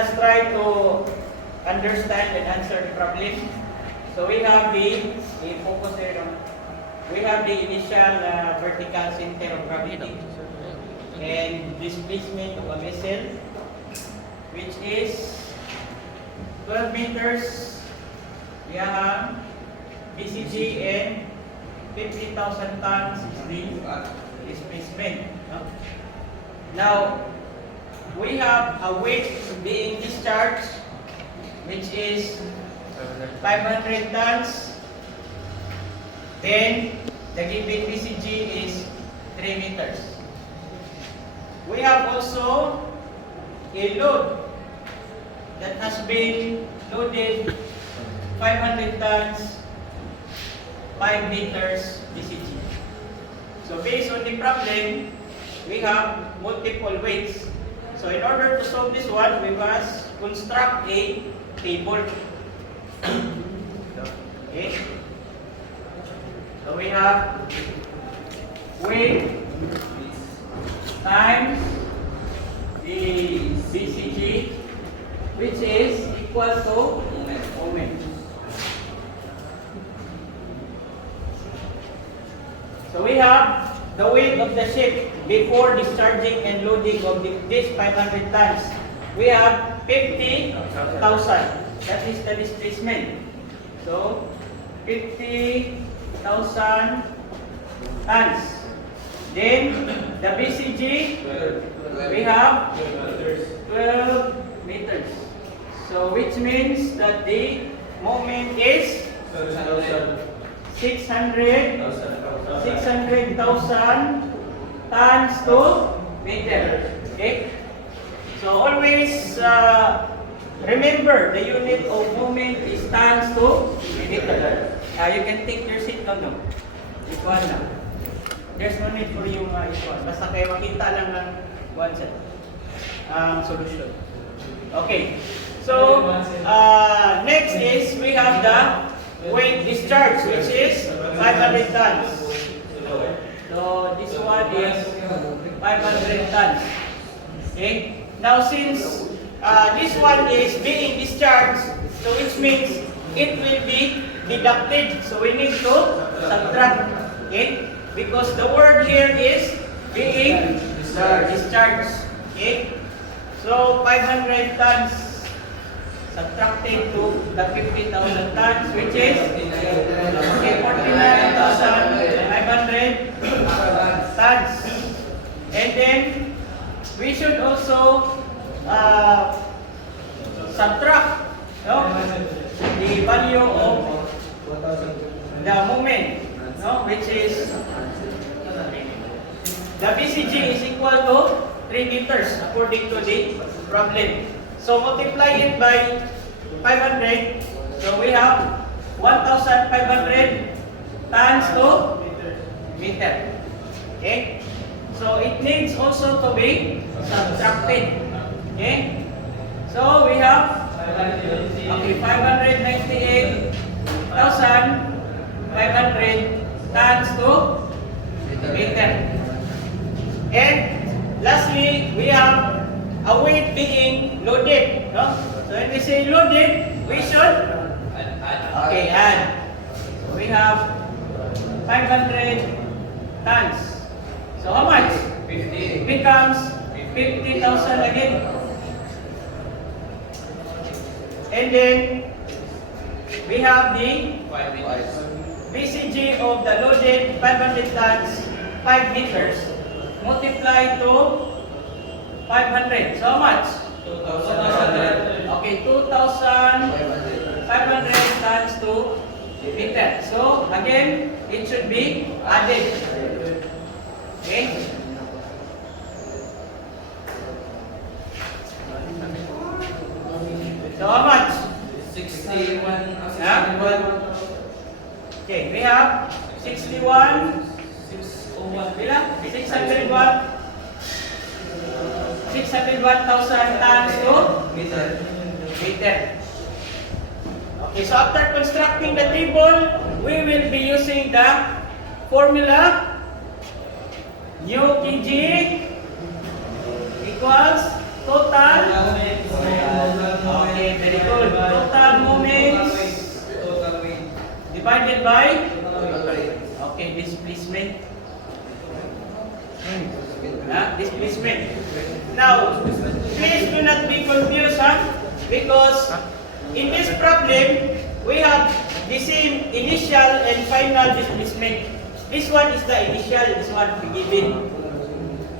just try to understand and answer the problem. So we have the focus here on. We have the initial vertical center of gravity and displacement of a vessel, which is 12 meters. We have BCG and 50,000 tons is the displacement. Now, we have a weight being discharged, which is 500 tons. Then, the given BCG is 3 meters. We have also a load that has been loaded 500 tons, 5 meters BCG. So based on the problem, we have multiple weights. So in order to solve this one, we must construct a table. Okay. So we have weight times the BCG, which is equal to moment. So we have the weight of the ship before discharging and loading of this 500 tons. We have 50,000. That is the displacement. So 50,000 tons. Then the BCG, we have 12 meters. So which means that the moment is 600,000 tons to meter. Okay? So always remember the unit of moment is tons to meter. You can take your seat now. Ikuan na. There's no need for you ikuan. Basta kayo makita lang ng one set. Solution. Okay. So next is we have the weight discharge, which is 500 tons. So this one is 500 tons. Okay. Now since this one is being discharged, so which means it will be deducted. So we need to subtract. Okay. Because the word here is being discharged. Okay. So 500 tons subtracted to the 50,000 tons, which is 49,500 tons. And then we should also subtract the value of the moment, which is the BCG is equal to 3 meters according to the problem. So multiply it by 500. So we have 1,500 tons to meter. Okay. So it needs also to be subtracted. Okay. So we have 598,500 tons to meter. And lastly, we have a weight being loaded. So when we say loaded, we should add. So we have 500 tons. So how much? 50. It becomes 50,000 again. And then we have the BCG of the loaded 500 tons, 5 meters, multiplied to 500. So how much? 2,500. Okay, 2,500 tons to meter. So again, it should be added. Okay? So how much? 61. Okay, we have 61. 601. 601,000 tons to meter. Okay, so after constructing the table, we will be using the formula U kg equals total divided by, okay, displacement. Displacement. Now, please do not be confused, because in this problem, we have the same initial and final displacement. This one is the initial, this one given.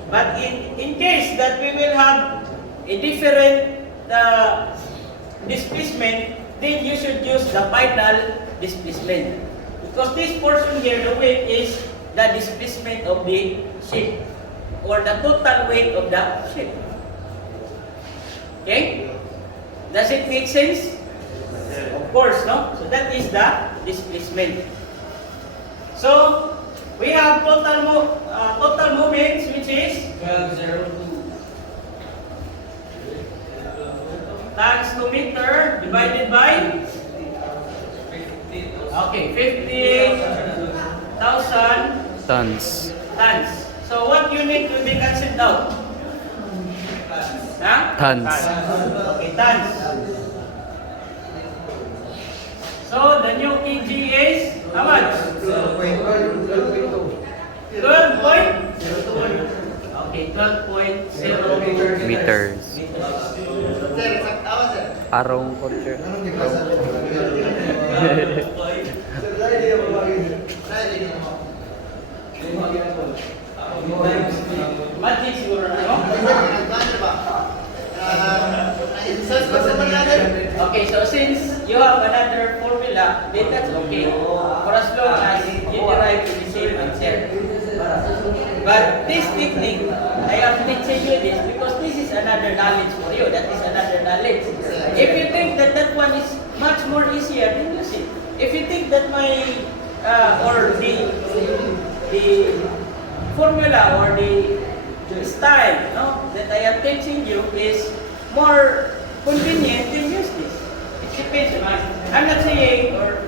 But in case that we will have a different displacement, then you should use the final displacement. Because this portion here, the weight is the displacement of the ship, or the total weight of the ship. Okay? Does it make sense? Of course, no? So that is the displacement. So, we have total moments, which is 1202. tons to meter divided by, okay, 50,000 Tons. tons. So what unit will be cancelled out? Tons. Okay, tons. So the new kg is how much? 12 point? Okay, 12.0 Meters. Arong culture. Magic siguro na, no? Okay, so since you have another formula, then that's okay. For as long as you derive the same answer. But this technique, I am teaching you this because this is another knowledge for you. That is another knowledge. If you think that that one is much more easier, then use it. If you think that my or the formula or the style, no, that I am teaching you is more convenient, then use this. It depends. I'm not saying or